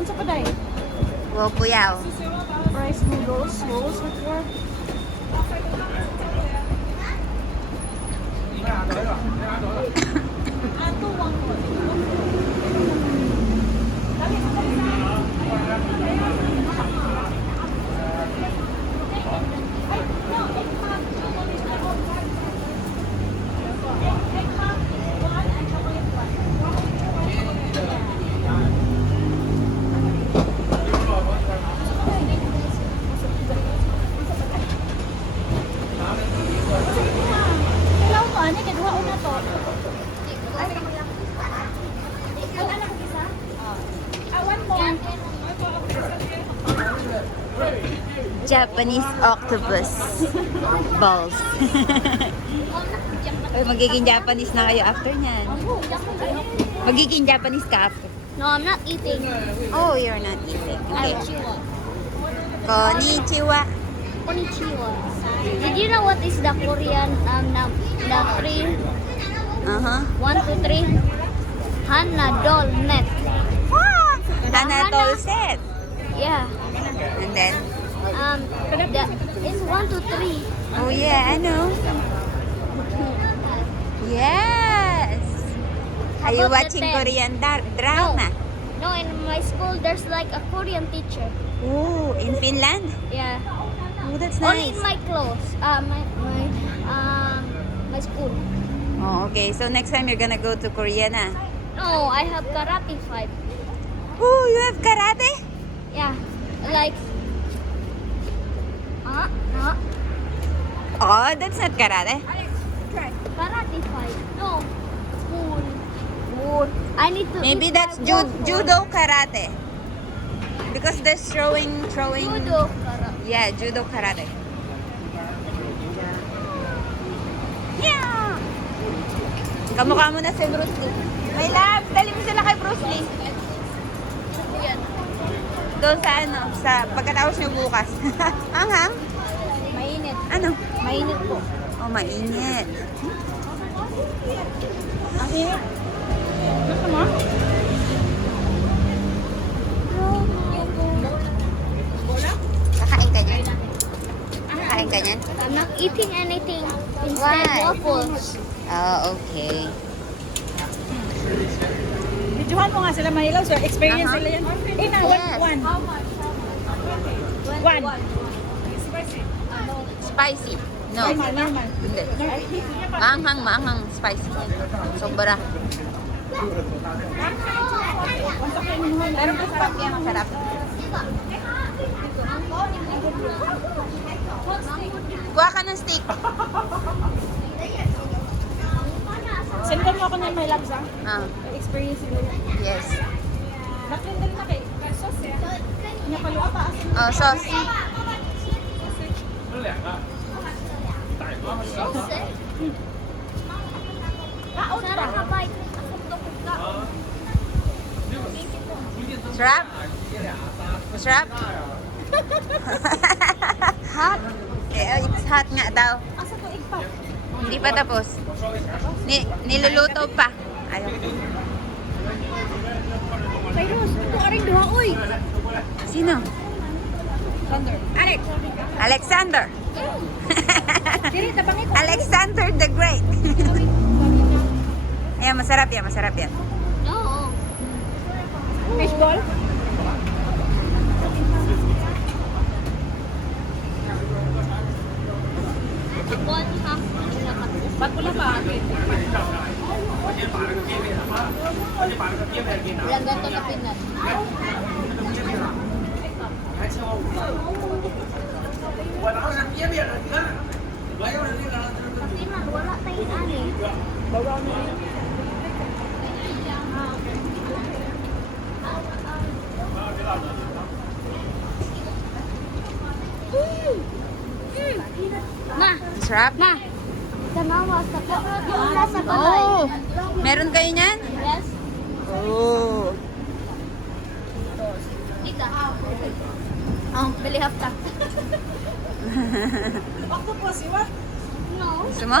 Unsa pa day? Wow, puyaw. Rice noodles, rolls with your... Hello to, ani kay duha una to. One more. Japanese octopus balls. Ay, magiging Japanese na kayo after nyan. Magiging Japanese ka after. No, I'm not eating. Oh, you're not eating. Okay. Konnichiwa. Konnichiwa. Konnichiwa. Did you know what is the Korean the three Uh-huh. 1 2 3 Hanadol net? Anatol set. Yeah. And then, The it's 1 2 3. oh yeah, I know. Yes. Are you About the watching 10? Korean drama? No, in my school there's like a Korean teacher. Oh, in Finland? Yeah. Oh, that's Only nice. in my class. My school. Oh, okay. So next time you're gonna go to Korea na. No, I have karate 5. Oh, you have karate? Yeah. Like Oh, that's not karate. Karate 5. No. School. I need to Maybe eat that's my waffle. judo karate. Because there's throwing. Judo karate. Yeah, judo karate. Yeah. Kamukha mo na si Bruce Lee. My love, dali mo sila kay Bruce Lee. Doon sa ano, sa pagkatapos niyo bukas. Anghang? Mainit. Ano? Mainit po. Oh, mainit. Ang init. Gusto mo? Kakain ka niyan? Kakain ka niyan? I'm not eating anything instead Why? waffles. Oh, okay. Videohan mo nga sila mahilaw. So, experience Uh-huh. sila yan. Na, Yes. one. Spicy. No. Normal, normal. Hindi. Maanghang, spicy. Sobra. Pero masarap yan, masarap. Kuha ka ng steak. Sendan mo ako ng my loves, ha? Ah, Experience nila yan. yes. Nakindal na kay. Sauce, eh. Kanya paluwa pa. Oh, sauce. Sarap ka bite. Sarap? Masarap? Hot. It's hot nga daw. Asa to igpa? Hindi pa tapos. Niluluto pa. Ayaw. Virus, ito aring duha, uy. Sino? Alex. Alexander. Diri, tabangi ko. Alexander the Great. Ayan, masarap yan, masarap yan. No. Fishball? One half. Ba't pula pa? Walang ganito na pinat. Pinat, wala tayong ani. Ma, Masarap? ma. Tanawa sa ko. Yung nasa balay. Oh, meron kayo niyan? Yes. Oh. Dita. Oh, bili hafta. Octopus, iwa? No. Gusto mo?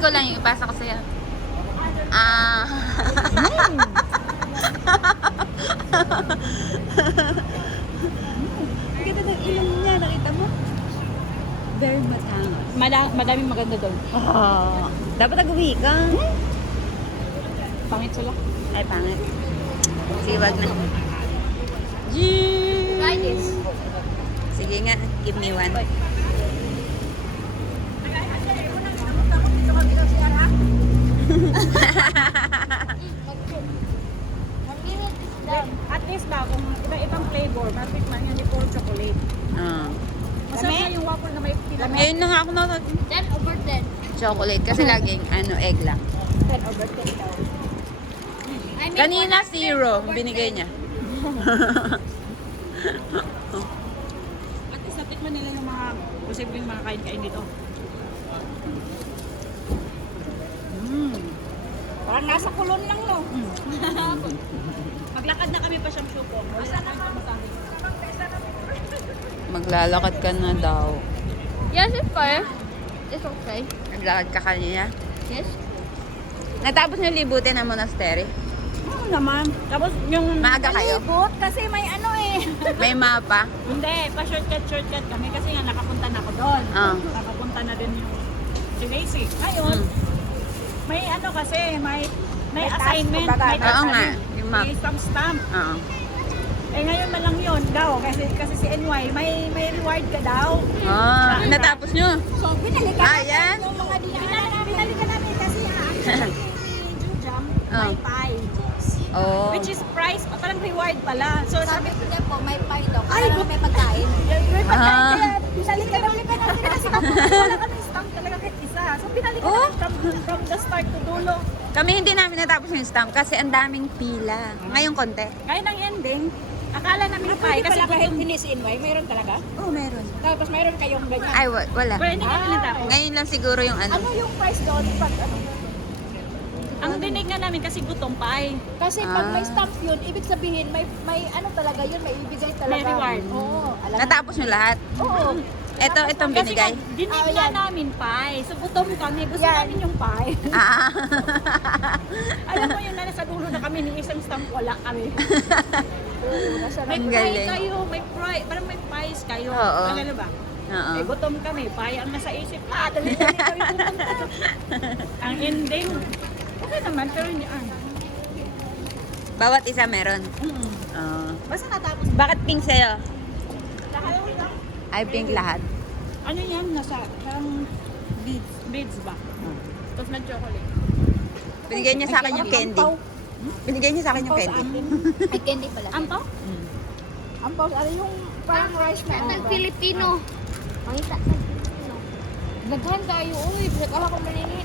ko lang yung ipasa ko sa'yo. Ah. Ang ganda ng ilong niya, nakita mo? Very matangos. Madaming maganda doon. Oh. Dapat nag-uwi ka. Pangit sila. Ay, pangit. Sige, wag na. Try this. Sige nga, give me one. At least ba, kung iba-ibang flavor, matikman yan ni pure chocolate. Ah. Masarap na yung waffle na may filament. Ngayon na nga ako na 10 over 10. chocolate kasi laging egg lang. 10 over 10 daw. I mean, Kanina 100 0, over binigay 10. niya. At least natikman nila yung mga posibleng mga kain-kain dito. Parang nasa kulon lang, no? Maglakad na kami pa siyang syupo. Wala na kami sa amin. Maglalakad ka na daw. Yes, it's fine. It's okay. Naglakad ka kanina. Yes. Natapos niyo libutin ang monastery. Oo naman. Tapos yung... Maaga kayo? Malibot kasi may ano eh. May mapa. Hindi, pa-shortcut kami kasi nga nakapunta na ako doon. Ah. Nakapunta na din yung si Lacey. Ngayon, may ano kasi, may assignment. May task Oo nga, kami. yung map. May stamp. Oo. Eh ngayon na lang yun daw kasi si NY may reward ka daw. Ah, natapos niyo. So binalikan Ah, yan. yung mga binalikan namin kasi ang Jujam may pie. Oh. Which is prize, parang reward pala. So sabi Sabi ko niya po, may pie daw. Ay, Para may pagkain. may pagkain Ah. kaya binalikan namin kasi wala kami stamp talaga kahit isa. So binalikan Oh. namin from the start to dulo. Kami hindi namin natapos yung stamp kasi ang daming pila. Ngayon konti. Kaya ng ending, akala namin pie kasi kahit hindi si NY, mayroon talaga. Oh, meron. Tapos mayroon kayong ganyan. Ay, wala. Pero hindi kami natapos. Ngayon lang siguro yung ano. Ano yung price doon pag ano? Ang dinig nga namin kasi gutom pie. Kasi pag may stamp yun, ibig sabihin, may ano talaga yun, may ibigay talaga. May reward. Oo. Natapos yung lahat. Oo. Itong Kasi binigay. dinig Ah, nga yan. namin pie. So gutom kami. Gusto Yan. namin yung pie. Ah. Alam mo yung nasa dulo na kami ni isang stamp, wala kami. May Ang pie galing. kayo, may pie, parang may pies kayo. Oo. Ano ba? Oo. Eh gutom kami, pie ang nasa isip. Dali-dali kami pupunta. Ang ending, okay naman, pero hindi Bawat isa meron. Mm-mm. Ah. Basta natapos. Bakit pink sa'yo? Lahat lang. Ay, pink lahat. Ano yan? Nasa, parang beads ba? Tapos na chocolate. Binigay niya sa akin yung candy. Binigay niya sa akin yung candy. Ay, candy pala. Ampaw? Ampaw, ano yung parang rice na Nag-Filipino. Makita. Naghan tayo. Uy, akala ko maliliit.